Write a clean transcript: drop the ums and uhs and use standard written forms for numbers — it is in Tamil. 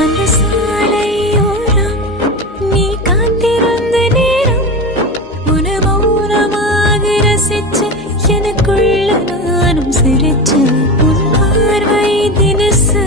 அந்த சாலையோரம் நீ காத்திருந்த நேரம் உன மௌனமாக ரசிச்சு எனக்குள்ள நானும் சிரிச்சு உன் பார்வை தினசு